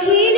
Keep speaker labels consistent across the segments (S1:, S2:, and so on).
S1: Cheetah.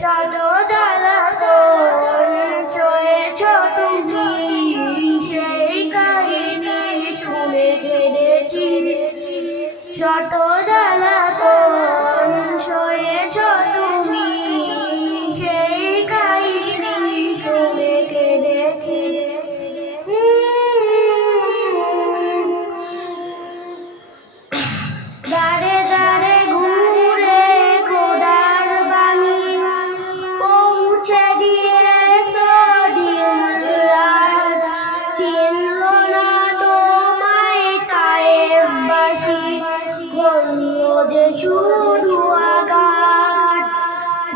S1: ছোট জ্বালাতন choice তুমি? সেই কাহিনী শুনে জেনেছি। ছোট জ্বালাতন চয়েছ তুমি? সেই যে শুধু আঘাত।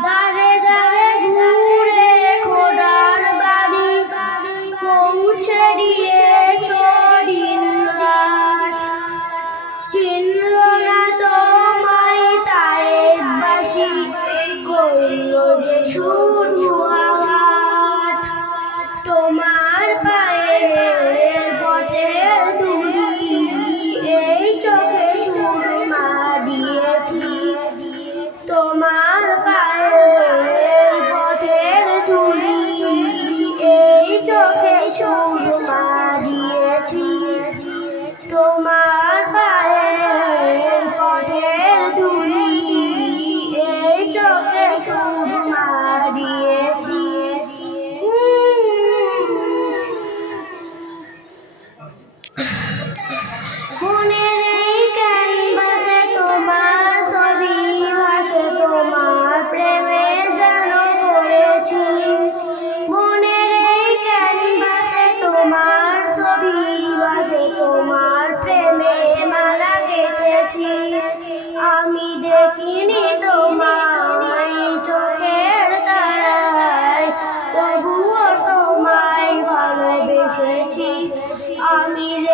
S1: দাঁড়ে দাঁড়ে ঘুরে খোদার বাড়ি পৌঁছে দিয়েছ।